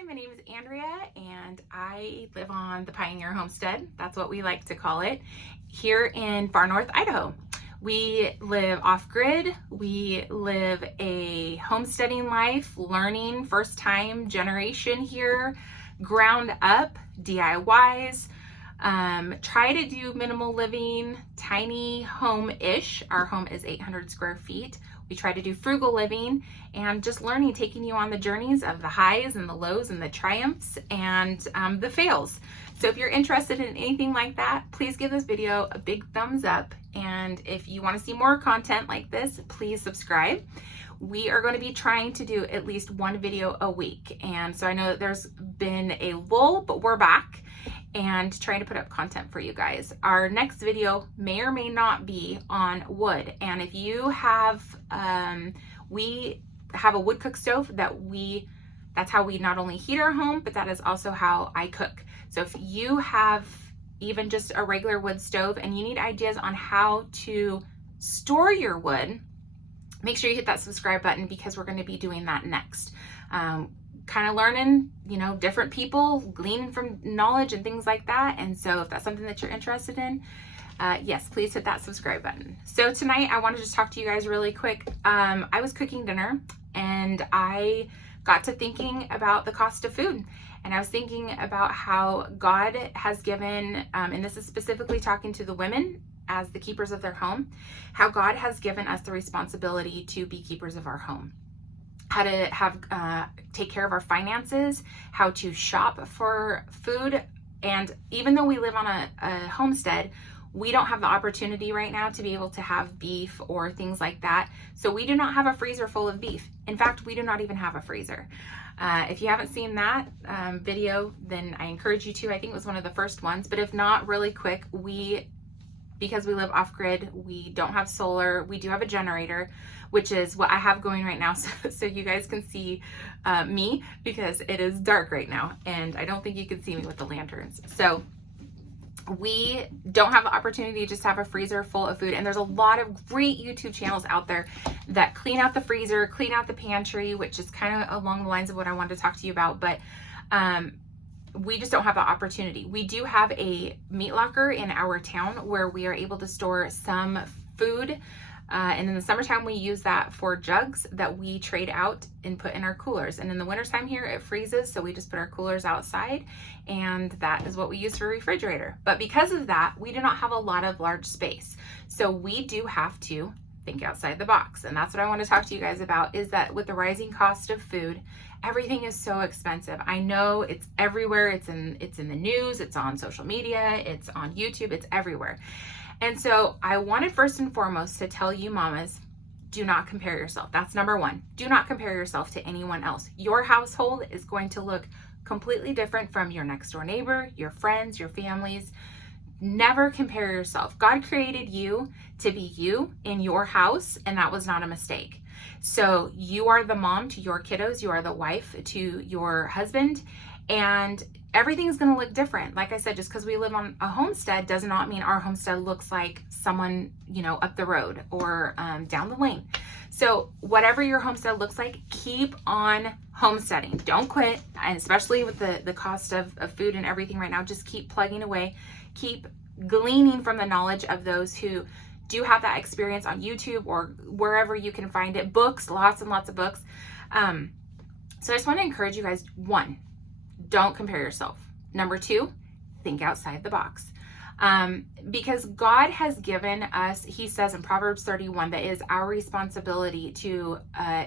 Hi, my name is Andrea and I live on the Pioneer Homestead. That's what we like to call it here in Far North, Idaho. We live off-grid. We live a homesteading life, learning, first time generation here, ground up, DIYs. Try to do minimal living, tiny home-ish. Our home is 800 square feet. We try to do frugal living and just learning, taking you on the journeys of the highs and the lows and the triumphs and the fails. So if you're interested in anything like that, please give this video a big thumbs up. And if you want to see more content like this, please subscribe. We are going to be trying to do at least one video a week. And so I know that there's been a lull, but we're back and trying to put up content for you guys. Our next video may or may not be on wood. And if you have, we have a wood cook stove that's how we not only heat our home, but that is also how I cook. So if you have even just a regular wood stove and you need ideas on how to store your wood, make sure you hit that subscribe button because we're going to be doing that next. Kind of learning, different people, gleaning from knowledge and things like that. And so if that's something that you're interested in, yes, please hit that subscribe button. So tonight I want to just talk to you guys really quick. I was cooking dinner and I got to thinking about the cost of food. And I was thinking about how God has given, and this is specifically talking to the women as the keepers of their home, how God has given us the responsibility to be keepers of our home. How to take care of our finances, how to shop for food. And even though we live on a homestead, we don't have the opportunity right now to be able to have beef or things like that. So we do not have a freezer full of beef. In fact, we do not even have a freezer. If you haven't seen that video, then I encourage you to. I think it was one of the first ones, but if not, really quick, because we live off-grid, we don't have solar, we do have a generator, which is what I have going right now, so you guys can see me because it is dark right now, and I don't think you can see me with the lanterns. So we don't have the opportunity to just have a freezer full of food, and there's a lot of great YouTube channels out there that clean out the freezer, clean out the pantry, which is kind of along the lines of what I wanted to talk to you about, but we just don't have the opportunity. We do have a meat locker in our town where we are able to store some food. And in the summertime, we use that for jugs that we trade out and put in our coolers. And in the wintertime here, it freezes. So we just put our coolers outside and that is what we use for a refrigerator. But because of that, we do not have a lot of large space. So we do have to think outside the box. And that's what I want to talk to you guys about, is that with the rising cost of food, everything is so expensive. I know it's everywhere. It's in the news, it's on social media, it's on YouTube, it's everywhere. And so I wanted first and foremost to tell you mamas, do not compare yourself. That's number one. Do not compare yourself to anyone else. Your household is going to look completely different from your next door neighbor, your friends, your families. Never compare yourself. God created you to be you in your house, and that was not a mistake. So you are the mom to your kiddos, you are the wife to your husband, and everything's going to look different. Like I said, just because we live on a homestead does not mean our homestead looks like someone, up the road or down the lane. So whatever your homestead looks like, keep on homesteading. Don't quit. And especially with the cost of food and everything right now, just keep plugging away. Keep gleaning from the knowledge of those who do have that experience on YouTube or wherever you can find it. Books, lots and lots of books. So I just want to encourage you guys, one, don't compare yourself. Number two, think outside the box. Because God has given us, he says in Proverbs 31, that is our responsibility to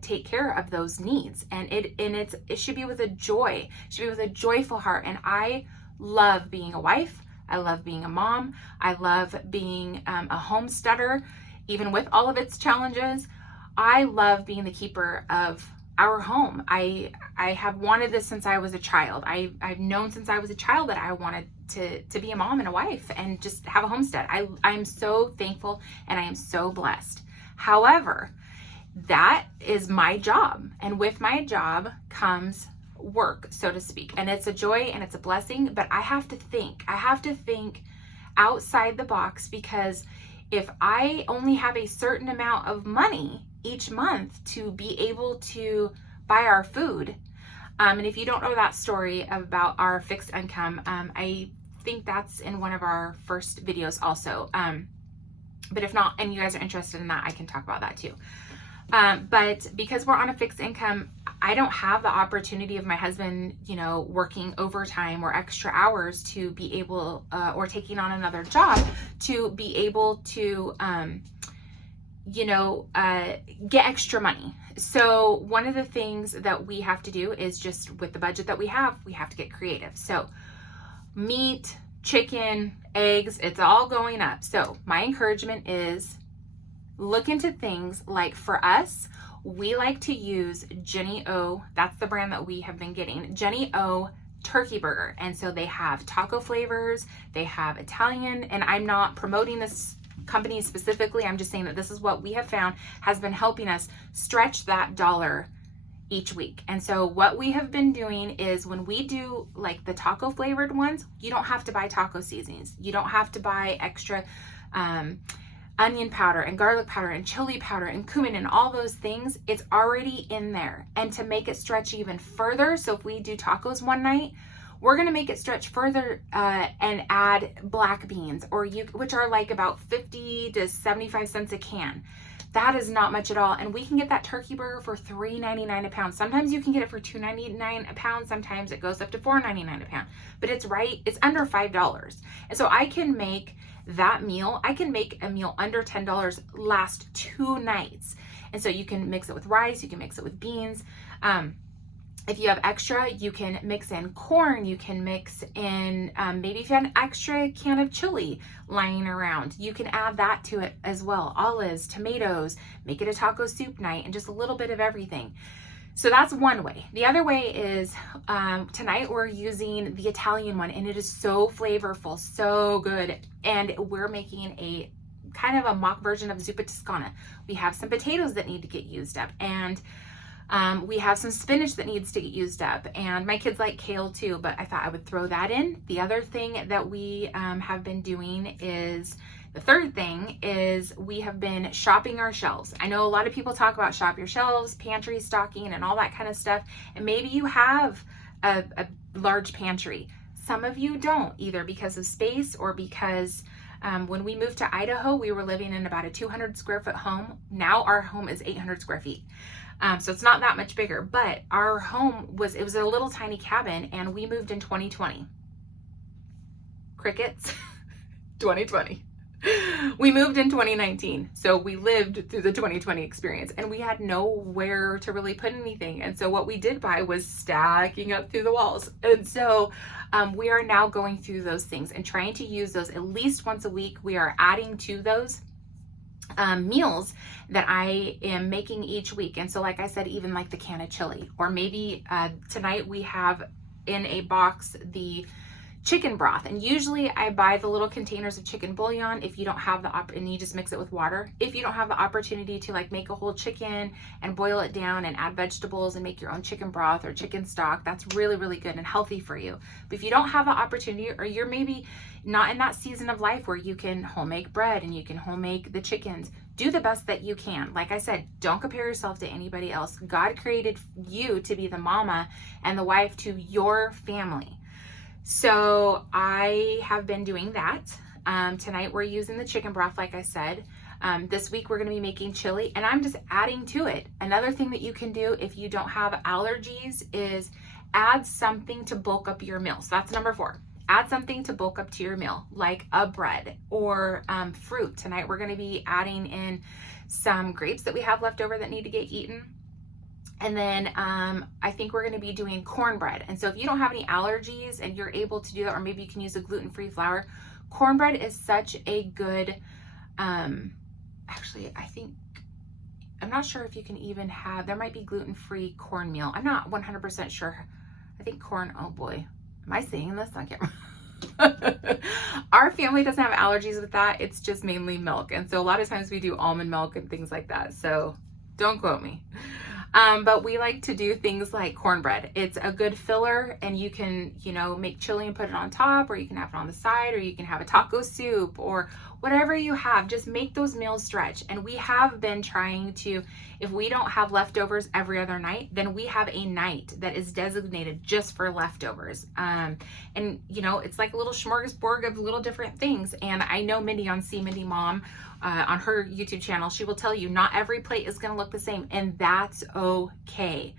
take care of those needs. And it should be with a joy, it should be with a joyful heart. And I love being a wife. I love being a mom. I love being a homesteader, even with all of its challenges. I love being the keeper of our home. I have wanted this since I was a child. I've known since I was a child that I wanted to be a mom and a wife and just have a homestead. I am so thankful and I am so blessed. However, that is my job. And with my job comes work, so to speak. And it's a joy and it's a blessing, but I have to think outside the box, because if I only have a certain amount of money each month to be able to buy our food, And if you don't know that story about our fixed income, I think that's in one of our first videos also. But if not, and you guys are interested in that, I can talk about that too. But because we're on a fixed income, I don't have the opportunity of my husband, you know, working overtime or extra hours to be able, or taking on another job to be able to, get extra money. So one of the things that we have to do is just with the budget that we have to get creative. So meat, chicken, eggs, it's all going up. So my encouragement is look into things like, for us, we like to use Jenny O. That's the brand that we have been getting. Jenny O turkey burger. And so they have taco flavors, they have Italian, and I'm not promoting this company specifically. I'm just saying that this is what we have found has been helping us stretch that dollar each week. And so what we have been doing is when we do like the taco flavored ones, you don't have to buy taco seasonings. You don't have to buy extra onion powder and garlic powder and chili powder and cumin and all those things. It's already in there. And to make it stretch even further, so if we do tacos one night, we're gonna make it stretch further and add black beans, which are like about 50 to 75 cents a can. That is not much at all. And we can get that turkey burger for $3.99 a pound. Sometimes you can get it for $2.99 a pound. Sometimes it goes up to $4.99 a pound, but it's under $5. And so I can make that meal, I can make a meal under $10 last 2 nights. And so you can mix it with rice, you can mix it with beans. If you have extra, you can mix in corn, you can mix in, maybe if you have an extra can of chili lying around, you can add that to it as well. Olives, tomatoes, make it a taco soup night, and just a little bit of everything. So that's one way. The other way is tonight we're using the Italian one, and it is so flavorful, so good. And we're making a kind of a mock version of zuppa toscana. We have some potatoes that need to get used up, and we have some spinach that needs to get used up, and my kids like kale too, but I thought I would throw that in. The other thing that we have been doing is, the third thing is we have been shopping our shelves. I know a lot of people talk about shop your shelves, pantry stocking, and all that kind of stuff, and maybe you have a large pantry. Some of you don't, either because of space or because when we moved to Idaho, we were living in about a 200 square foot home. Now our home is 800 square feet. So it's not that much bigger, but our home was a little tiny cabin, and we moved in 2020. Crickets. 2020. We moved in 2019. So we lived through the 2020 experience, and we had nowhere to really put anything. And so what we did buy was stacking up through the walls. And so we are now going through those things and trying to use those at least once a week. We are adding to those meals that I am making each week. And so, like I said, even like the can of chili, or maybe tonight we have in a box the chicken broth, and usually I buy the little containers of chicken bouillon. If you don't have and you just mix it with water. If you don't have the opportunity to like make a whole chicken and boil it down and add vegetables and make your own chicken broth or chicken stock, that's really, really good and healthy for you. But if you don't have the opportunity, or you're maybe not in that season of life where you can home make bread and you can home make the chickens, do the best that you can. Like I said, don't compare yourself to anybody else. God created you to be the mama and the wife to your family. So I have been doing that. Tonight we're using the chicken broth, like I said. This week we're going to be making chili, and I'm just adding to it. Another thing that you can do if you don't have allergies is add something to bulk up your meal. So that's number 4. Add something to bulk up to your meal, like a bread or fruit. Tonight we're going to be adding in some grapes that we have left over that need to get eaten. And then I think we're going to be doing cornbread. And so if you don't have any allergies and you're able to do that, or maybe you can use a gluten-free flour, cornbread is such a good, actually, I'm not sure if you can even have, there might be gluten-free cornmeal. I'm not 100% sure. I think oh boy, am I saying this? I can't Our family doesn't have allergies with that. It's just mainly milk. And so a lot of times we do almond milk and things like that. So don't quote me. But we like to do things like cornbread. It's a good filler, and you can, make chili and put it on top, or you can have it on the side, or you can have a taco soup, or whatever you have, just make those meals stretch. And we have been trying to, if we don't have leftovers every other night, then we have a night that is designated just for leftovers. And you know, it's like a little smorgasbord of little different things. And I know Mindy on See Mindy Mom, on her YouTube channel, she will tell you not every plate is going to look the same, and that's okay.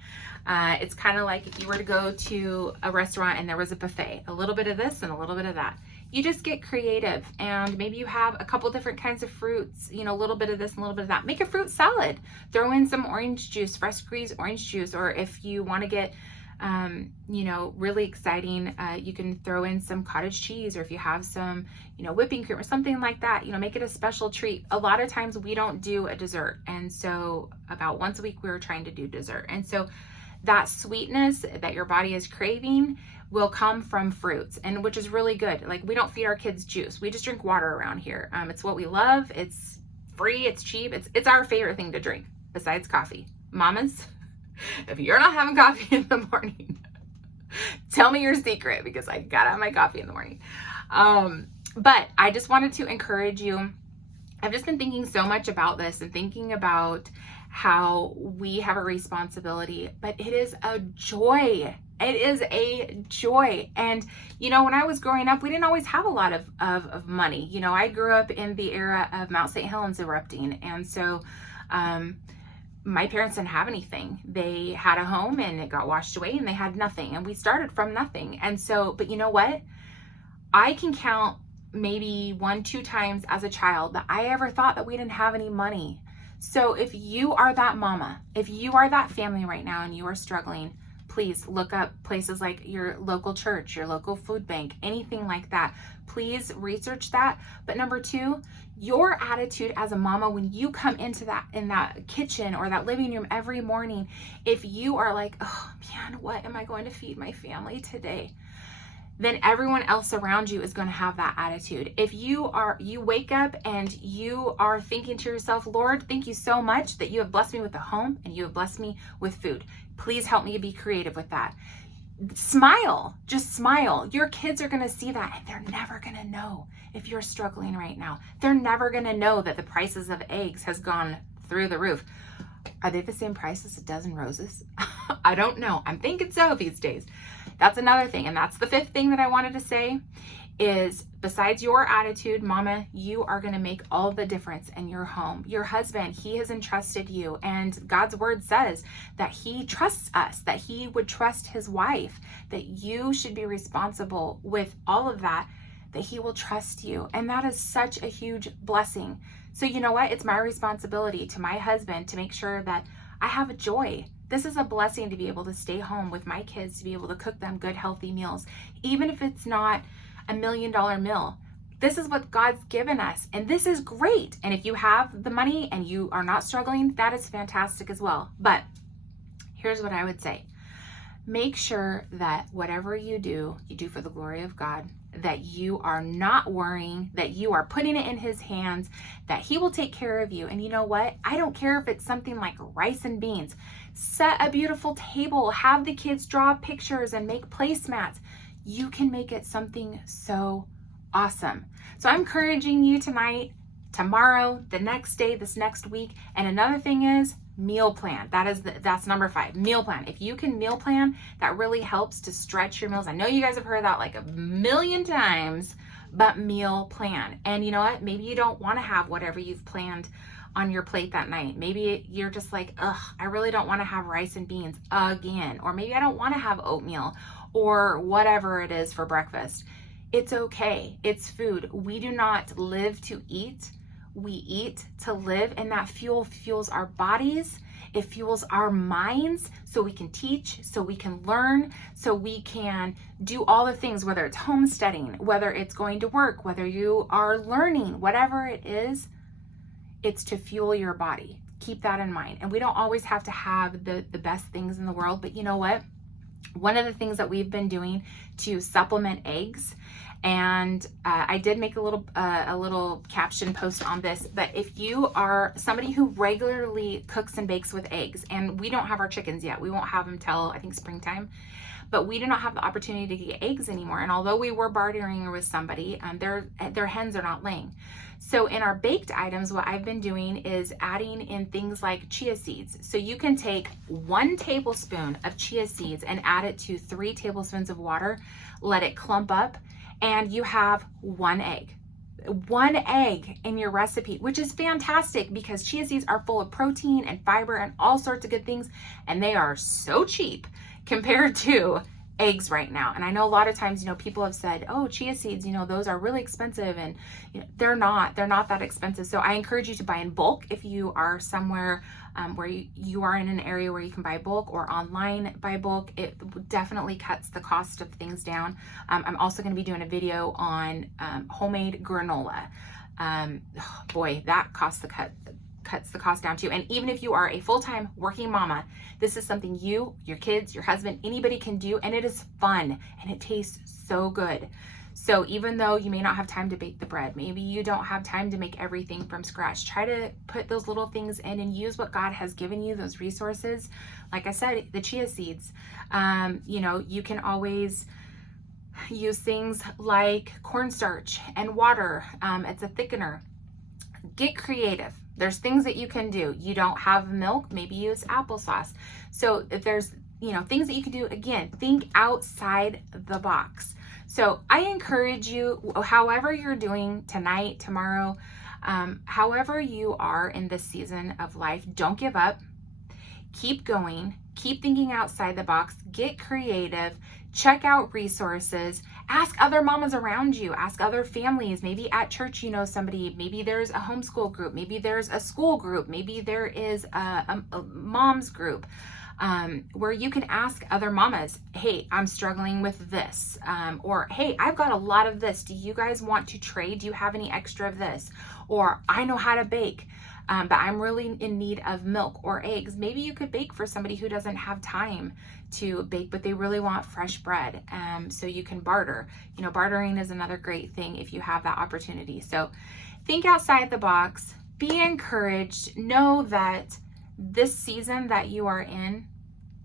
It's kind of like if you were to go to a restaurant and there was a buffet, a little bit of this and a little bit of that. You just get creative, and maybe you have a couple different kinds of fruits, you know, a little bit of this and a little bit of that. Make a fruit salad. Throw in some orange juice, fresh squeezed orange juice, or if you want to get you know, really exciting, you can throw in some cottage cheese, or if you have some, you know, whipping cream or something like that, you know, make it a special treat. A lot of times we don't do a dessert, and so about once a week we were trying to do dessert. And so that sweetness that your body is craving will come from fruits, and which is really good. Like, we don't feed our kids juice. We just drink water around here. It's what we love. It's free, it's cheap. It's our favorite thing to drink besides coffee. Mamas, if you're not having coffee in the morning, tell me your secret, because I gotta have my coffee in the morning. But I just wanted to encourage you. I've just been thinking so much about this and thinking about how we have a responsibility, but it is a joy. It is a joy. And, you know, when I was growing up, we didn't always have a lot of money. You know, I grew up in the era of Mount St. Helens erupting. And so, my parents didn't have anything. They had a home and it got washed away, and they had nothing. And we started from nothing. And so, but you know what? I can count maybe 1-2 times as a child that I ever thought that we didn't have any money. So if you are that mama, if you are that family right now and you are struggling, please look up places like your local church, your local food bank, anything like that. Please research that. But number 2, your attitude as a mama, when you come into in that kitchen or that living room every morning, if you are like, oh man, what am I going to feed my family today? Then everyone else around you is going to have that attitude. If you wake up and you are thinking to yourself, Lord, thank you so much that you have blessed me with a home and you have blessed me with food. Please help me to be creative with that. Smile, just smile. Your kids are going to see that, and they're never going to know if you're struggling right now. They're never going to know that the prices of eggs has gone through the roof. Are they the same price as a dozen roses? I don't know. I'm thinking so these days. That's another thing. And that's the 5th thing that I wanted to say is, besides your attitude, mama, you are going to make all the difference in your home. Your husband, he has entrusted you. And God's word says that he trusts us, that he would trust his wife, that you should be responsible with all of that, that he will trust you. And that is such a huge blessing. So you know what? It's my responsibility to my husband to make sure that I have a joy. This is a blessing to be able to stay home with my kids, to be able to cook them good, healthy meals, even if it's not $1 million meal. This is what God's given us, and this is great. And if you have the money and you are not struggling, that is fantastic as well. But here's what I would say. Make sure that whatever you do for the glory of God, that you are not worrying, that you are putting it in his hands, that he will take care of you. And you know what? I don't care if it's something like rice and beans. Set a beautiful table, have the kids draw pictures and make placemats. You can make it something so awesome. So I'm encouraging you tonight, tomorrow, the next day, this next week. And another thing is meal plan. That's number 5, meal plan. If you can meal plan, that really helps to stretch your meals. I know you guys have heard that like 1,000,000 times, but meal plan. And you know what? Maybe you don't want to have whatever you've planned on your plate that night. Maybe you're just like, ugh, I really don't want to have rice and beans again. Or maybe I don't want to have oatmeal or whatever it is for breakfast. It's okay. It's food. We do not live to eat. We eat to live, and that fuels our bodies. It fuels our minds so we can teach, so we can learn, so we can do all the things, whether it's homesteading, whether it's going to work, whether you are learning, whatever it is, it's to fuel your body. Keep that in mind. And we don't always have to have the best things in the world, but you know what? One of the things that we've been doing to supplement eggs, and I did make a little caption post on this, but if you are somebody who regularly cooks and bakes with eggs, and we don't have our chickens yet, we won't have them till I think springtime, but we do not have the opportunity to get eggs anymore. And although we were bartering with somebody, their hens are not laying. So in our baked items, what I've been doing is adding in things like chia seeds. So you can take 1 tablespoon of chia seeds and add it to 3 tablespoons of water, let it clump up, and you have 1 egg. 1 egg in your recipe, which is fantastic because chia seeds are full of protein and fiber and all sorts of good things, and they are so cheap compared to eggs right now. And I know a lot of times, people have said, oh, chia seeds, those are really expensive, and they're not that expensive. So I encourage you to buy in bulk if you are somewhere where you are in an area where you can buy bulk, or online buy bulk. It definitely cuts the cost of things down. I'm also going to be doing a video on homemade granola. Boy, that cuts the cost down too. And even if you are a full-time working mama, this is something you, your kids, your husband, anybody can do, and it is fun and it tastes so good. So even though you may not have time to bake the bread, maybe you don't have time to make everything from scratch, try to put those little things in and use what God has given you, those resources. Like I said, the chia seeds, you can always use things like cornstarch and water. It's a thickener. Get creative. There's things that you can do. You don't have milk, maybe use applesauce. So if there's, things that you can do, again, think outside the box. So I encourage you, however you're doing tonight, tomorrow, however you are in this season of life, don't give up. Keep going. Keep thinking outside the box. Get creative. Check out resources. Ask other mamas around you. Ask other families. Maybe at church you know somebody. Maybe there's a homeschool group. Maybe there's a school group. Maybe there is a mom's group where you can ask other mamas, hey, I'm struggling with this. Or, hey, I've got a lot of this. Do you guys want to trade? Do you have any extra of this? Or, I know how to bake. But I'm really in need of milk or eggs. Maybe you could bake for somebody who doesn't have time to bake, but they really want fresh bread. So you can barter. Bartering is another great thing if you have that opportunity. So think outside the box, be encouraged, know that this season that you are in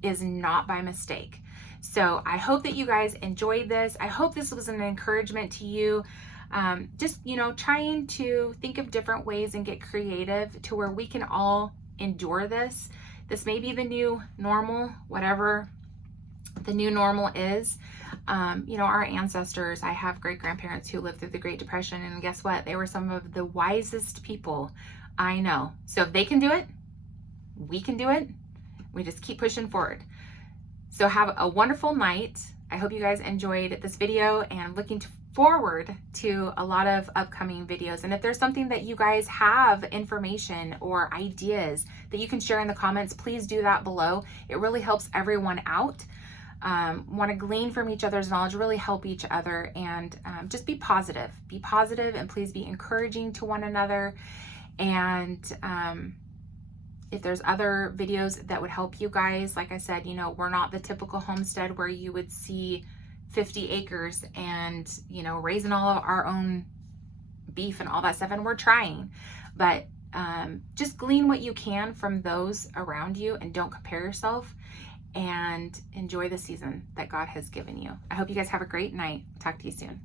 is not by mistake. So I hope that you guys enjoyed this. I hope this was an encouragement to you. Just, trying to think of different ways and get creative to where we can all endure this. This may be the new normal, whatever the new normal is. Our ancestors, I have great grandparents who lived through the Great Depression, and guess what? They were some of the wisest people I know. So if they can do it, we can do it. We just keep pushing forward. So have a wonderful night. I hope you guys enjoyed this video, and I'm looking forward to a lot of upcoming videos. And if there's something that you guys have information or ideas that you can share in the comments, please do that below. It really helps everyone out. Want to glean from each other's knowledge, really help each other, and just be positive. Be positive, and please be encouraging to one another. And if there's other videos that would help you guys, like I said, we're not the typical homestead where you would see 50 acres and, raising all of our own beef and all that stuff. And we're trying, but just glean what you can from those around you, and don't compare yourself, and enjoy the season that God has given you. I hope you guys have a great night. Talk to you soon.